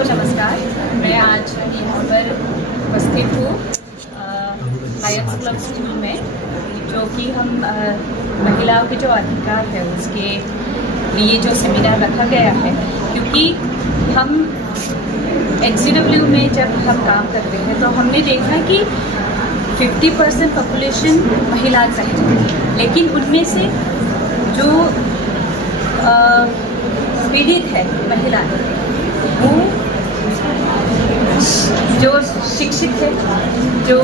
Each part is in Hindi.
को नमस्कार। मैं आज यहाँ पर उपस्थित हूँ लायंस क्लब स्कूल में, जो कि हम महिलाओं के जो अधिकार है उसके लिए जो सेमिनार रखा गया है। क्योंकि हम NCW में जब हम काम करते हैं तो हमने देखा कि 50% पॉपुलेशन महिला का है, लेकिन उनमें से जो पीड़ित है महिला वो जो शिक्षित है, जो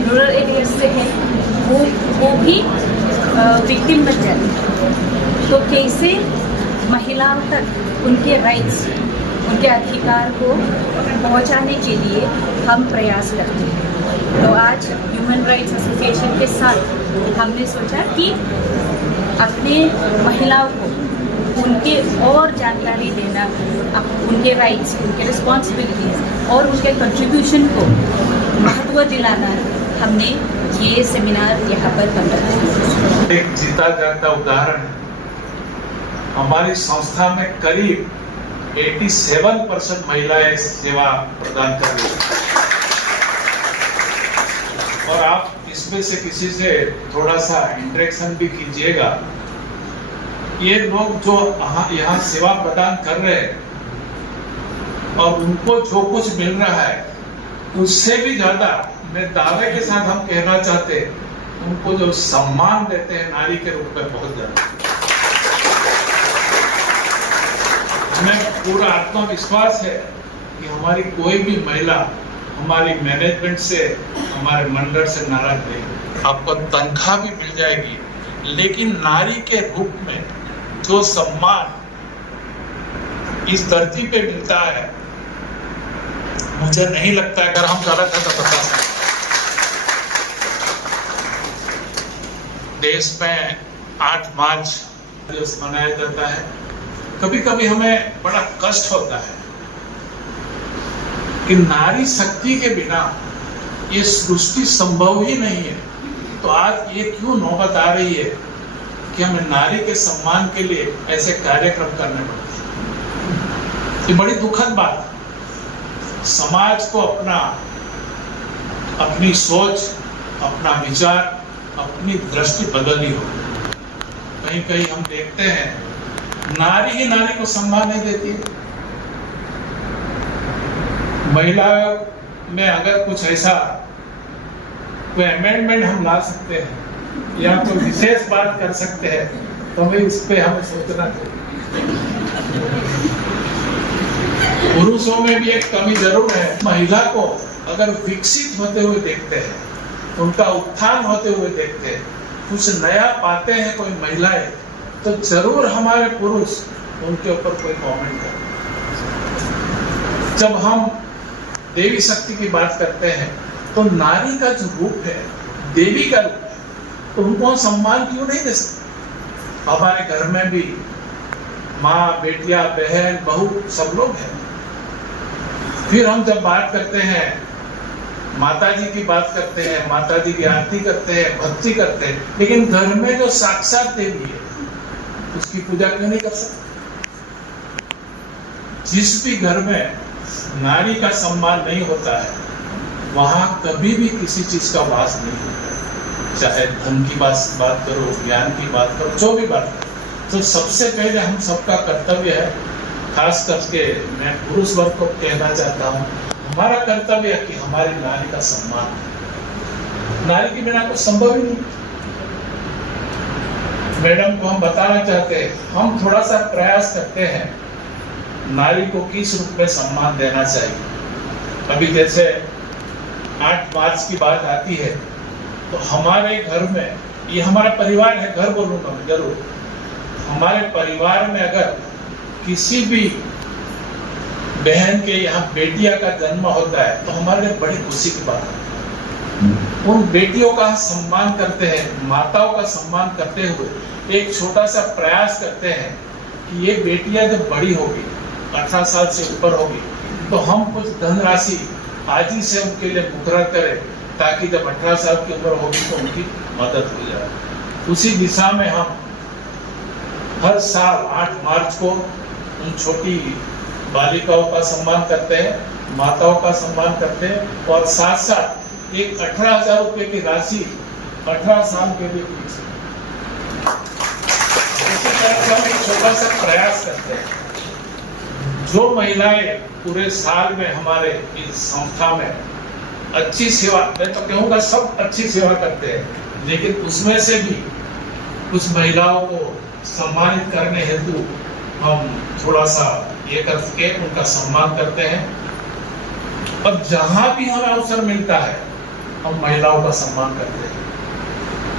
रूरल एरिया से है, वो भी विक्टिम बन जाती है। तो कैसे महिलाओं तक उनके राइट्स, उनके अधिकार को पहुंचाने के लिए हम प्रयास करते हैं। तो आज ह्यूमन राइट्स एसोसिएशन के साथ हमने सोचा कि अपने महिलाओं को उनके और जानकारी देना, उनके राइट्स, उनके रिस्पॉन्सिबिलिटीज और उनके कंट्रीब्यूशन को महत्व दिलाना, हमने ये सेमिनार यहाँ पर कंडक्ट किया। एक जीता जागता उदाहरण, हमारी संस्था में करीब 87% महिलाएं सेवा प्रदान कर रही हैं। और आप इसमें से किसी से थोड़ा सा इंटरेक्शन भी कीजिएगा। ये लोग जो यहाँ सेवा प्रदान कर रहे हैं और उनको जो कुछ मिल रहा है उससे भी ज्यादा, मैं दावे के साथ हम कहना चाहते हैं, उनको जो सम्मान देते हैं नारी के रूप में बहुत ज्यादा। हमें पूरा आत्मविश्वास है कि हमारी कोई भी महिला हमारी मैनेजमेंट से, हमारे मंडल से नाराज नहीं। आपको तनख्वाह भी मिल जाएगी, लेकिन नारी के रूप में जो सम्मान इस धरती पे मिलता है, मुझे नहीं लगता अगर हम गलत है तो बता सकते। देश में 8 मार्च दिवस मनाया जाता है। कभी कभी हमें बड़ा कष्ट होता है कि नारी शक्ति के बिना ये सृष्टि संभव ही नहीं है। तो आज ये क्यों नौबत आ रही है कि हमें नारी के सम्मान के लिए ऐसे कार्यक्रम करने पड़ते हैं। ये बड़ी दुखद बात है। समाज को अपनी सोच, अपना विचार, अपनी दृष्टि बदलनी होगी। कहीं कहीं हम देखते हैं नारी ही नारी को सम्मान नहीं देती है। महिला में अगर कुछ ऐसा कोई अमेंडमेंट हम ला सकते हैं या कोई विशेष बात कर सकते हैं तो हमें इस पे हमें सोचना चाहिए। पुरुषों में भी एक कमी जरूर है। महिला को अगर विकसित होते हुए देखते हैं, उनका उत्थान होते हुए देखते हैं, कुछ नया पाते हैं कोई महिलाएं, तो जरूर हमारे पुरुष उनके ऊपर कोई कमेंट करते हैं। जब हम देवी शक्ति की बात करते हैं तो नारी का जो रूप है, देवी का रूप है, तो उनको हम सम्मान क्यों नहीं दे सकते? हमारे घर में भी माँ, बेटियां, बहन, बहू सब लोग हैं। फिर हम जब बात करते हैं माता जी की बात करते हैं, माता जी की आरती करते हैं, भक्ति करते हैं, लेकिन घर में जो साक्षात देवी है उसकी पूजा क्यों नहीं कर सकते? जिस भी घर में नारी का सम्मान नहीं होता है वहां कभी भी किसी चीज का वास नहीं होता है। चाहे धन की बात करो, ज्ञान की बात करो, जो भी बात करो, तो सबसे पहले हम सबका कर्तव्य है, खास करके मैं पुरुष वर्ग को कहना चाहता हूँ, हमारा कर्तव्य है कि हमारी नारी का सम्मान। नारी के बिना कुछ संभव ही नहीं। मैडम को हम बताना चाहते हैं, हम थोड़ा सा प्रयास करते हैं नारी को किस रूप में सम्मान देना चाहिए। अभी जैसे 8 मार्च की बात आती है तो हमारे घर में, ये हमारा परिवार है, घर बोलूंगा मैं जरूर, हमारे परिवार में अगर किसी भी बहन के यहाँ बेटिया का जन्म होता है तो हमारे लिए बड़ी खुशी की बात है। उन बेटियों का सम्मान करते हैं, माताओं का सम्मान करते हुए एक छोटा सा प्रयास करते हैं कि ये बेटियां जब बड़ी होगी, 18 साल से ऊपर होगी, तो हम कुछ धनराशि आज ही से उनके लिए मुद्रा करें, ताकि जब 18 साल की उम्र होगी तो उनकी मदद हो जाए। उसी दिशा में हम हर साल 8 मार्च को उन छोटी बालिकाओं का सम्मान करते हैं, माताओं का सम्मान करते हैं और साथ साथ एक 18,000 रुपए की राशि 18 साल के लिए फिक्स है। इसी तरह से हम एक छोटा सा प्रयास करते हैं। जो महिलाएं पूरे साल में हमारे इस संस्था में अच्छी सेवा, मैं तो कहूँगा सब अच्छी सेवा करते हैं, लेकिन उसमें से भी कुछ महिलाओं को सम्मानित करने हेतु हम थोड़ा सा ये करके उनका सम्मान करते हैं। और जहां भी हमें अवसर मिलता है हम महिलाओं का सम्मान करते हैं।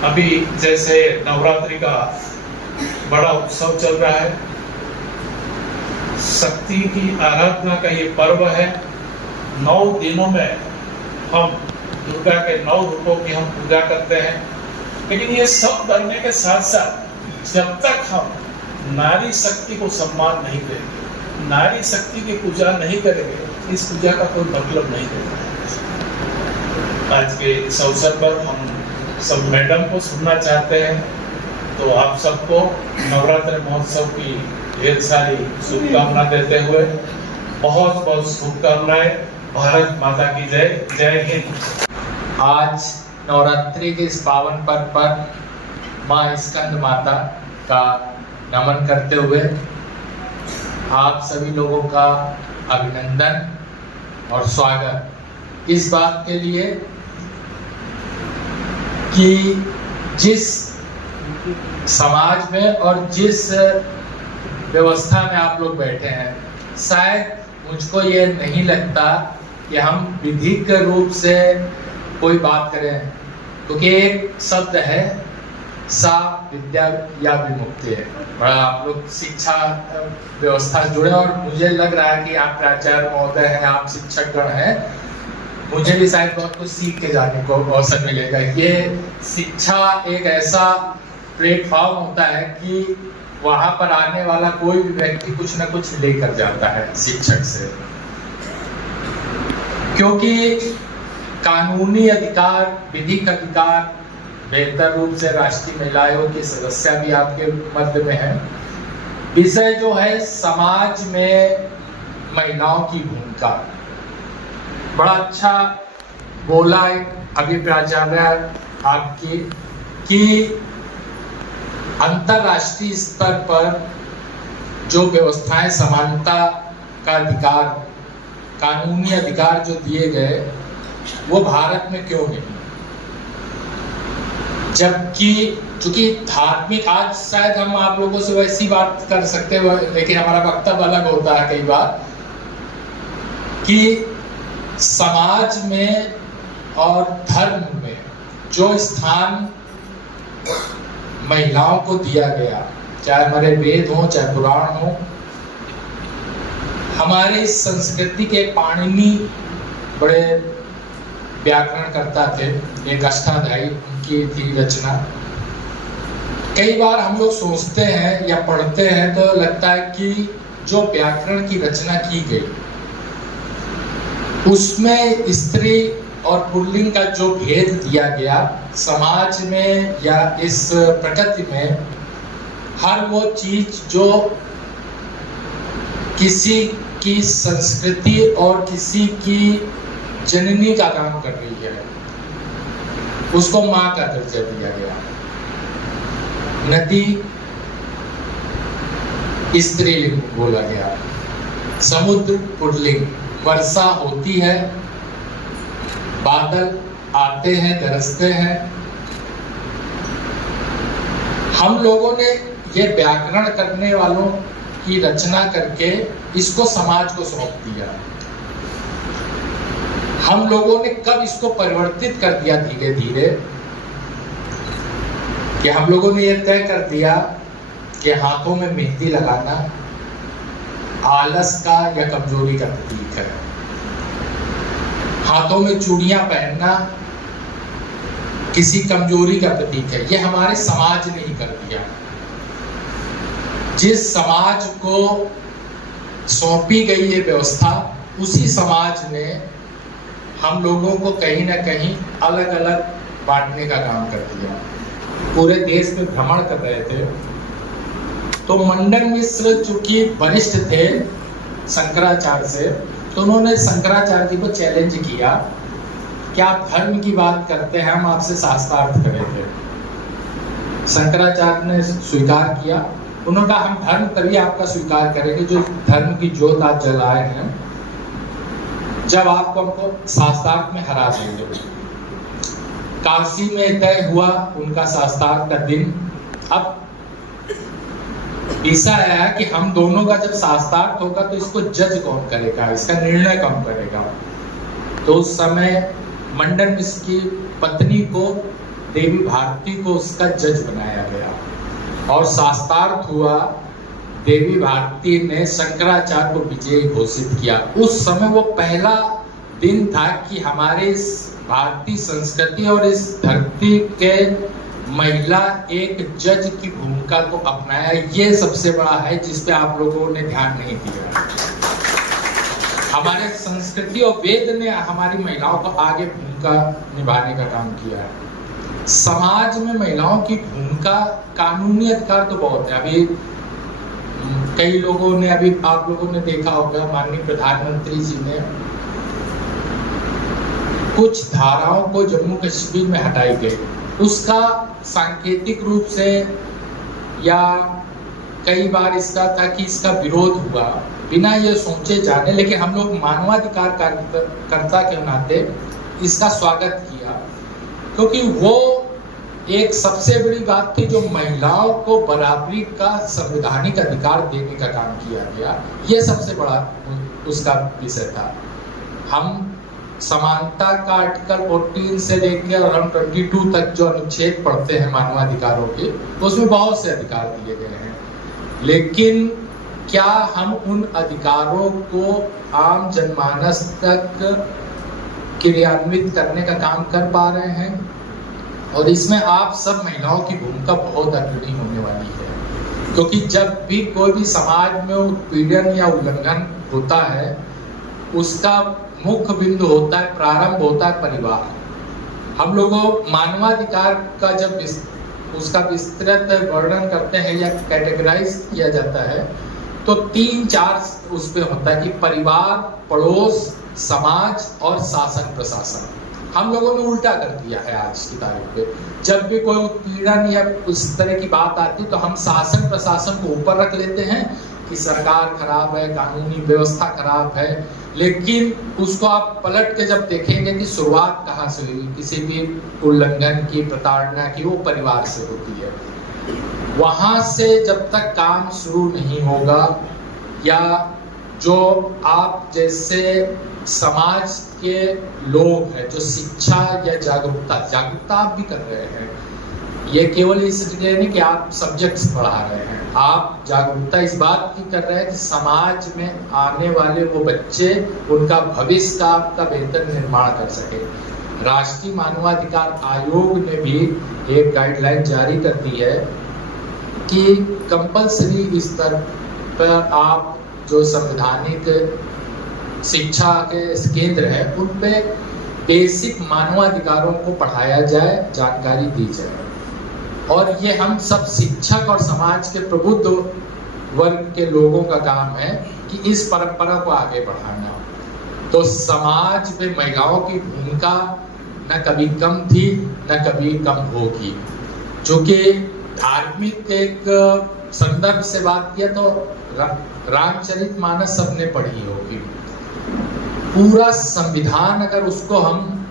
अभी जैसे नवरात्रि का बड़ा उत्सव चल रहा है, शक्ति की आराधना का ये पर्व है। 9 दिनों में हम दुर्गा के 9 रूपों की हम पूजा करते हैं। लेकिन ये सब करने के साथ साथ जब तक हम नारी शक्ति को सम्मान नहीं देंगे, नारी शक्ति की पूजा नहीं करेंगे, इस पूजा का कोई मतलब नहीं होगा। आज के इस अवसर पर हम सब मैडम को सुनना चाहते हैं, तो आप सबको नवरात्र महोत्सव की ढेर सारी शुभकामना देते हुए बहुत बहुत शुभकामनाएं। भारत माता की जय। जय हिंद। आज नवरात्रि के इस पावन पर्व पर माँ स्कंद माता का नमन करते हुए आप सभी लोगों का अभिनंदन और स्वागत इस बात के लिए कि जिस समाज में और जिस व्यवस्था में आप लोग बैठे हैं, शायद मुझको ये नहीं लगता कि हम विधिक रूप से कोई बात करें, क्योंकि एक शब्द है सा विद्या या विमुक्ति है। बड़ा आप लोग शिक्षा व्यवस्था से जुड़े और मुझे लग रहा है कि आप प्राचार्य महोदय हैं, आप शिक्षक गण हैं, मुझे भी शायद बहुत कुछ सीख के जाने को अवसर मिलेगा। ये शिक्षा एक ऐसा प्लेटफॉर्म होता है कि वहां पर आने वाला कोई भी व्यक्ति कुछ न कुछ लेकर जाता है शिक्षक से, क्योंकि कानूनी अधिकार, विधिक अधिकार, बेहतर रूप से राष्ट्रीय महिला आयोग की सदस्य भी आपके मध्य में है। विषय जो है समाज में महिलाओं की भूमिका, बड़ा अच्छा बोला अभी प्राचार्य आपकी कि अंतरराष्ट्रीय स्तर पर जो व्यवस्थाएं समानता का अधिकार, कानूनी अधिकार जो दिए गए, वो भारत में क्यों नहीं? जबकि चूंकि धार्मिक, आज शायद हम आप लोगों से वैसी बात कर सकते हो, लेकिन हमारा वक्तव्य अलग होता है कई बार कि समाज में और धर्म में जो स्थान महिलाओं को दिया गया, चाहे हमारे वेद हो चाहे पुराण हो, हमारे इस संस्कृति के पाणिनि बड़े व्याकरण करता थे, एक अष्टाध्यायी उनकी थी रचना। कई बार हम लोग सोचते हैं या पढ़ते हैं तो लगता है कि जो व्याकरण की रचना की गई उसमें स्त्री और पुल्लिंग का जो भेद दिया गया समाज में या इस प्रकृति में, हर वो चीज जो किसी की संस्कृति और किसी की जननी का काम कर रही है, उसको माँ का दर्जा दिया गया। नदी स्त्रीलिंग बोला गया, समुद्र पुल्लिंग, वर्षा होती है, बादल आते हैं, गरजते हैं। हम लोगों ने ये व्याकरण करने वालों की रचना करके इसको समाज को सौंप दिया। हम लोगों ने कब इसको परिवर्तित कर दिया धीरे धीरे कि हम लोगों ने यह तय कर दिया कि हाथों में मेहंदी लगाना आलस का या कमजोरी का प्रतीक है, हाथों में चूड़ियां पहनना किसी कमजोरी का प्रतीक है। यह हमारे समाज ने ही कर दिया। जिस समाज को सौंपी गई ये व्यवस्था, उसी समाज ने हम लोगों को कहीं ना कहीं अलग अलग बांटने का काम कर दिया। पूरे देश में भ्रमण कर रहे थे तो मंडन मिश्र चूंकि वरिष्ठ थे, शंकराचार्य से, तो उन्होंने शंकराचार्य जी को चैलेंज किया कि आप धर्म की बात करते हैं, हम आपसे शास्त्रार्थ करेंगे। शंकराचार्य ने स्वीकार किया। उन्होंने कहा हम धर्म तभी आपका स्वीकार करेंगे जो धर्म की ज्योत आप जलाए हैं, जब आपको हमको शास्त्रार्थ में हरा देंगे। काशी में तय हुआ उनका शास्त्रार्थ का दिन। अब ऐसा है कि हम दोनों का जब शास्त्रार्थ होगा तो इसको जज कौन करेगा, इसका निर्णय कौन करेगा। तो उस समय मंडन मिश्र की पत्नी को, देवी भारती को उसका जज बनाया गया और शास्त्रार्थ हुआ। देवी भारती ने शंकराचार्य को विजयी घोषित किया। उस समय वो पहला दिन था कि हमारे इस भारतीय संस्कृति और इस धरती के महिला एक जज की भूमिका को अपनाया। ये सबसे बड़ा है जिस पे आप लोगों ने ध्यान नहीं दिया। हमारे संस्कृति और वेद ने हमारी महिलाओं को आगे भूमिका निभाने का काम किया है। समाज में महिलाओं की भूमिका, कानूनी अधिकार तो बहुत है। अभी कई लोगों ने, अभी आप लोगों ने देखा होगा, माननीय प्रधानमंत्री जी ने कुछ धाराओं को जम्मू कश्मीर में हटाई गई। उसका सांकेतिक रूप से या कई बार इसका था कि इसका विरोध हुआ बिना ये सोचे जाने, लेकिन हम लोग मानवाधिकार कार्यकर्ता के नाते इसका स्वागत किया, क्योंकि वो एक सबसे बड़ी बात थी जो महिलाओं को बराबरी का संवैधानिक अधिकार देने का काम किया गया। ये सबसे बड़ा उसका विषय था। हम समानता का आर्टिकल 14 से लेकर और हम 22 तक जो अनुच्छेद पढ़ते हैं मानवाधिकारों के, उसमें बहुत से अधिकार दिए गए हैं, लेकिन क्या हम उन अधिकारों को आम जनमानस तक क्रियान्वित करने का काम कर पा रहे हैं? और इसमें आप सब महिलाओं की भूमिका बहुत अग्रणी होने वाली है, क्योंकि जब भी कोई भी समाज में उत्पीड़न या उल्लंघन होता है, उसका मुख्य बिंदु होता है, प्रारंभ होता है परिवार। हम लोगों मानवाधिकार का जब उसका विस्तृत वर्णन करते हैं या कैटेगराइज किया जाता है, तो 3-4 उस पे होता है कि परिवार, पड़ोस, समाज और शासन प्रशासन। हम लोगों ने उल्टा कर दिया है आज की तारीख पे। जब भी कोई उत्पीड़न या उस तरह की बात आती है तो हम शासन प्रशासन को ऊपर रख लेते हैं कि सरकार खराब है, कानूनी व्यवस्था खराब है, लेकिन उसको आप पलट के जब देखेंगे कि शुरुआत कहाँ से हुई किसी भी उल्लंघन की, प्रताड़ना की, वो परिवार से होती है। वहां से जब तक काम शुरू नहीं होगा, या जो आप जैसे समाज के लोग हैं जो शिक्षा या जागरूकता आप भी कर रहे हैं, ये केवल इसलिए नहीं कि आप सब्जेक्ट्स पढ़ा रहे हैं, आप जागरूकता इस बात की कर रहे हैं कि समाज में आने वाले वो बच्चे, उनका भविष्य का आपका बेहतर निर्माण कर सके। राष्ट्रीय मानवाधिकार आयोग ने भी एक गाइडलाइन जारी कर दी है कि कंपल्सरी स्तर पर आप जो संवैधानिक शिक्षा के केंद्र है उन पे बेसिक मानवाधिकारों को पढ़ाया जाए, जानकारी दी जाए। और ये हम सब शिक्षक और समाज के प्रबुद्ध वर्ग के लोगों का काम है कि इस परंपरा को आगे बढ़ाना। तो समाज में महिलाओं की भूमिका न कभी कम थी न कभी कम होगी। जो कि धार्मिक एक संदर्भ से बात किया तो रामचरितमानस सबने पढ़ी होगी। पूरा संविधान अगर उसको हम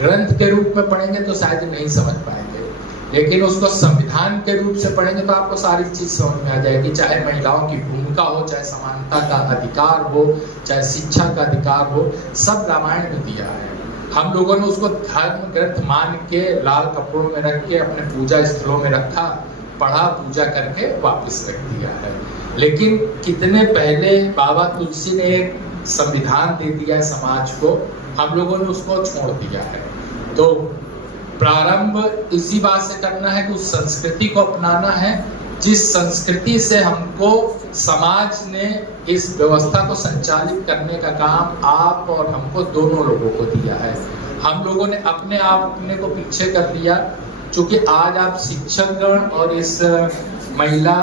ग्रंथ के रूप में पढ़ेंगे तो शायद नहीं समझ पाएंगे, लेकिन उसको संविधान के रूप से पढ़ेंगे तो आपको सारी चीज समझ में आ जाएगी। चाहे महिलाओं की भूमिका हो, चाहे समानता का अधिकार हो, चाहे शिक्षा का अधिकार हो, सब रामायण में दिया है। हम लोगों ने उसको धर्म ग्रंथ मान के लाल कपड़ों में रख के अपने पूजा स्थलों में रखा, पढ़ा, पूजा करके वापस रख दिया है। लेकिन कितने पहले बाबा तुलसी ने एक संविधान दे दिया है समाज को, हम लोगों ने उसको छोड़ दिया है। तो प्रारंभ इसी बात से करना है कि उस संस्कृति को अपनाना है जिस संस्कृति से हमको समाज ने इस व्यवस्था को संचालित करने का काम आप और हमको दोनों लोगों को दिया है। हम लोगों ने अपने को पीछे कर लिया, क्योंकि आज आप शिक्षकगण और इस महिला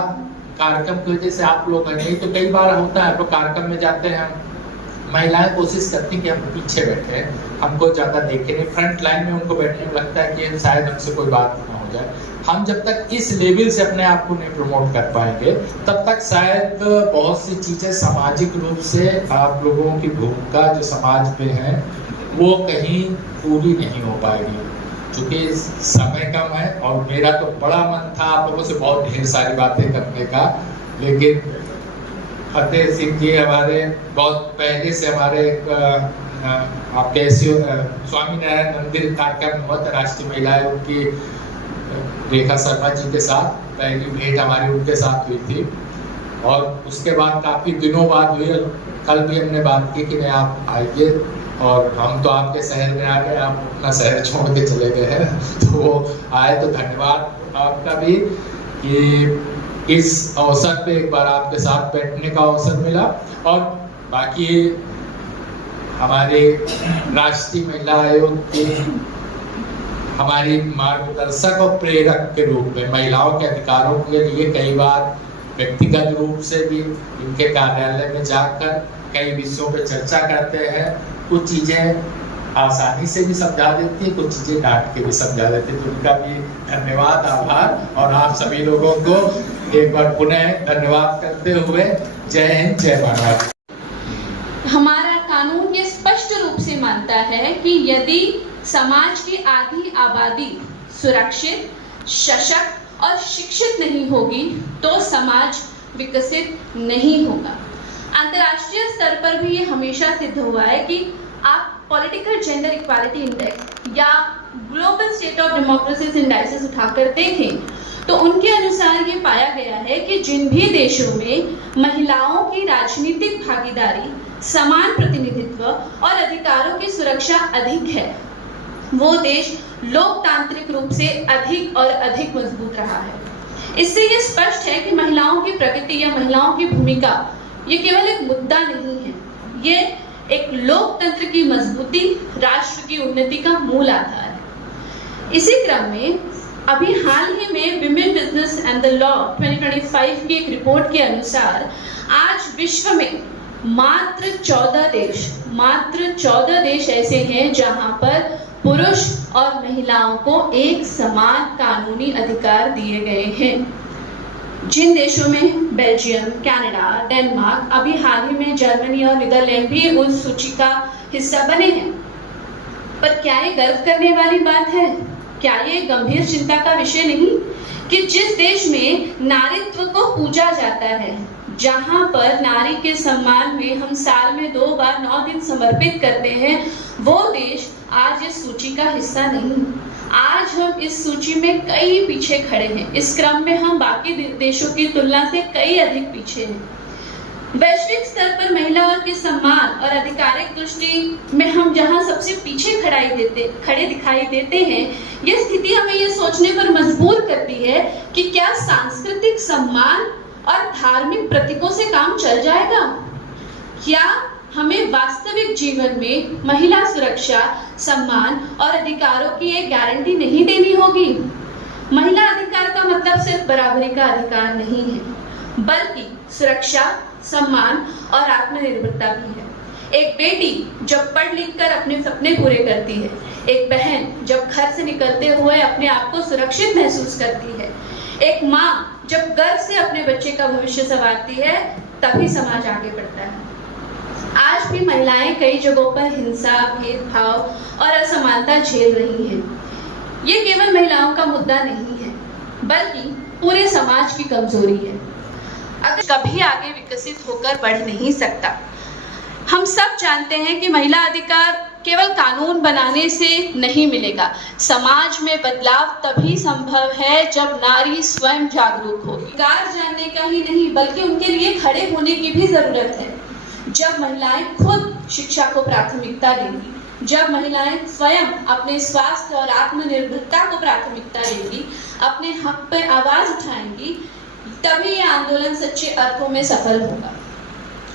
कार्यक्रम की वजह से आप लोग नहीं तो कई बार होता है, आप लोग कार्यक्रम में जाते हैं, महिलाएं कोशिश करती हैं कि हम पीछे बैठे, हमको ज़्यादा देखें नहीं, फ्रंट लाइन में उनको बैठने में लगता है कि शायद हमसे कोई बात ना हो जाए। हम जब तक इस लेवल से अपने आप को नहीं प्रमोट कर पाएंगे तब तक शायद बहुत सी चीज़ें सामाजिक रूप से आप लोगों की भूमिका जो समाज में है वो कहीं पूरी नहीं हो पाएगी, क्योंकि समय कम है। और मेरा तो बड़ा मन था आप लोगों से बहुत ढेर सारी बातें करने का, लेकिन फतेह सिंह जी हमारे बहुत पहले से हमारे आपके स्वामीनारायण मंदिर कार्यक्रम हुआ था राष्ट्रीय महिलाएं, उनकी रेखा शर्मा जी के साथ पहली भेंट हमारी उनके साथ हुई थी, और उसके बाद काफ़ी दिनों बाद हुई। कल भी हमने बात की कि नहीं आप आइए, और हम तो आपके शहर में आ गए, आप अपना शहर छोड़ के चले गए हैं, तो वो आए तो धन्यवाद आपका भी कि इस अवसर पे एक बार आपके साथ बैठने का अवसर मिला। और बाकी हमारे राष्ट्रीय महिला आयोग के हमारी मार्गदर्शक और प्रेरक के रूप में महिलाओं के अधिकारों के लिए कई बार व्यक्तिगत रूप से भी इनके कार्यालय में जाकर कई विषयों पर चर्चा करते हैं। कुछ चीज़ें आसानी से भी समझा देती है, कुछ चीज़ें डांट के भी समझा देती है, तो उनका भी धन्यवाद, आभार। और आप सभी लोगों को एक बार पुनः धन्यवाद करते हुए जय हिंद, जय भारत। हमारा कानून ये स्पष्ट रूप से मानता है कि यदि समाज की आधी आबादी सुरक्षित, सशक्त और शिक्षित नहीं होगी तो समाज विकसित नहीं होगा। अंतर्राष्ट्रीय स्तर पर भी ये हमेशा सिद्ध हुआ है कि आप पॉलिटिकल जेंडर इक्वालिटी इंडेक्स या global state of democracy indices उठाकर देखें तो उनके अनुसार ये पाया गया है कि जिन भी देशों में महिलाओं की राजनीतिक भागीदारी, समान प्रतिनिधित्व और अधिकारों की सुरक्षा अधिक है, वो देश लोकतांत्रिक रूप से अधिक और अधिक मजबूत रहा है। इससे ये स्पष्ट है कि महिलाओं की प्रगति या महिलाओं की भूमिका ये केवल एक मुद्दा नहीं है, ये एक लोकतंत्र की मजबूती, राष्ट्र की उन्नति का मूल आधार है। इसी क्रम में अभी हाल ही में women business and the law 2025 की एक रिपोर्ट के अनुसार आज विश्व में मात्र 14 देश ऐसे हैं जहां पर पुरुष और महिलाओं को एक समान कानूनी अधिकार दिए गए हैं। जिन देशों में बेल्जियम, कनाडा, डेनमार्क, अभी हाल ही में जर्मनी और नीदरलैंड भी उस सूची का हिस्सा बने हैं। पर क्या ये गर्व करने वाली बात है? क्या ये गंभीर चिंता का विषय नहीं कि जिस देश में नारीत्व को पूजा जाता है, जहां पर नारी के सम्मान में हम साल में 2 बार 9 दिन समर्पित करते हैं, वो देश आज इस सूची का हिस्सा नहीं। आज हम इस सूची में कई पीछे खड़े हैं। इस क्रम में हम बाकी देशों की तुलना से कई अधिक पीछे हैं। वैश्विक स्तर पर महिलाओं के सम्मान और आधिकारिक दृष्टि में हम जहां सबसे पीछे खड़े दिखाई देते हैं, यह स्थिति हमें यह सोचने पर मजबूर करती है कि क्या सांस्कृतिक सम्मान और धार्मिक प्रतीकों से काम चल जाएगा? क्या हमें वास्तविक जीवन में महिला सुरक्षा, सम्मान और अधिकारों की एक गारंटी नहीं देनी होगी? महिला अधिकार का मतलब सिर्फ बराबरी का अधिकार नहीं है, बल्कि सुरक्षा, सम्मान और आत्मनिर्भरता भी है। एक बेटी जब पढ़ लिख कर अपने सपने पूरे करती है, एक बहन जब घर से निकलते हुए अपने आप को सुरक्षित महसूस करती है, एक माँ जब गर्व से अपने बच्चे का भविष्य संवारती है, तभी समाज आगे बढ़ता है। आज भी महिलाएं कई जगहों पर हिंसा, भेदभाव और असमानता झेल रही हैं। ये केवल महिलाओं का मुद्दा नहीं है, बल्कि पूरे समाज की कमजोरी है। अगर कभी आगे विकसित होकर बढ़ नहीं सकता। हम सब जानते हैं कि महिला अधिकार केवल कानून बनाने से नहीं मिलेगा। समाज में बदलाव तभी संभव है जब नारी स्वयं जागरूक होगी। अधिकार जानने का ही नहीं, बल्कि उनके लिए खड़े होने की भी जरूरत है। जब महिलाएं खुद शिक्षा को प्राथमिकता देंगी, जब महिलाएं स्वयं अपने स्वास्थ्य और आत्मनिर्भरता को प्राथमिकता देंगी, अपने हक पर आवाज उठाएंगी, तभी ये आंदोलन सच्चे अर्थों में सफल होगा।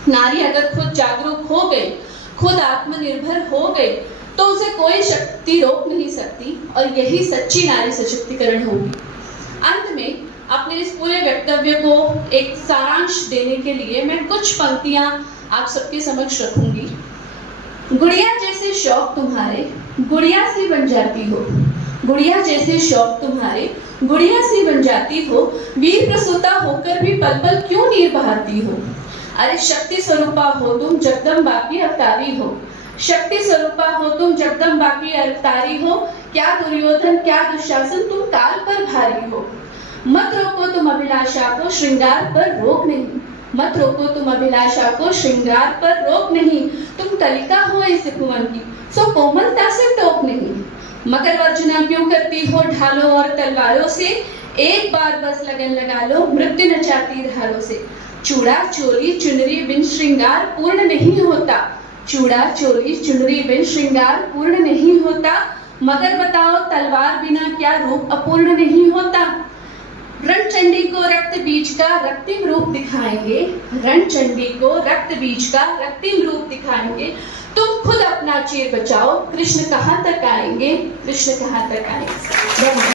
नारी अगर खुद जागरूक हो गई, खुद आत्मनिर्भर हो गई, तो उसे कोई शक्ति रोक नहीं सकती, और यही सच्ची नारी सशक्तिकरण होगी। अंत में अपने इस पूरे वक्तव्य को एक सारांश देने के लिए मैं कुछ पंक्तियां आप सबके समक्ष रखूंगी। गुड़िया जैसे शौक तुम्हारे गुड़िया सी बन जाती हो, गुड़िया जैसे शौक तुम्हारे गुड़िया सी बन जाती हो, वीर प्रसूता होकर भी पल पल क्यों नीर बहाती हो। अरे शक्ति स्वरूपा हो तुम जगदम्बा की अवतारी हो, शक्ति स्वरूपा हो तुम जगदम्बा की अवतारी हो, क्या दुर्योधन क्या दुशासन तुम काल पर भारी हो। मत रोको तुम अभिलाषा को श्रृंगार पर रोक नहीं, मत रोको तुम अभिलाषा को श्रृंगार पर रोक नहीं, तुम कलिका हो इस भुवन की सो कोमलता से टोक नहीं। मगर वर्जना क्यों करती हो ढालों और तलवारों से, एक बार बस लगन लगा लो मृत्यु नचाती धारों से। चूड़ा चोली चुनरी बिन श्रृंगार पूर्ण नहीं होता, चूड़ा चोली चुनरी बिन श्रृंगार पूर्ण नहीं होता, मगर बताओ तलवार बिना क्या रूप अपूर्ण नहीं होता। रणचंडी को रक्त बीज का रक्तिम रूप दिखाएंगे, रणचंडी को रक्त बीज का रक्तिम रूप दिखाएंगे, तुम खुद अपना चीर बचाओ कृष्ण कहाँ तक आएंगे, कृष्ण कहाँ तक आएंगे।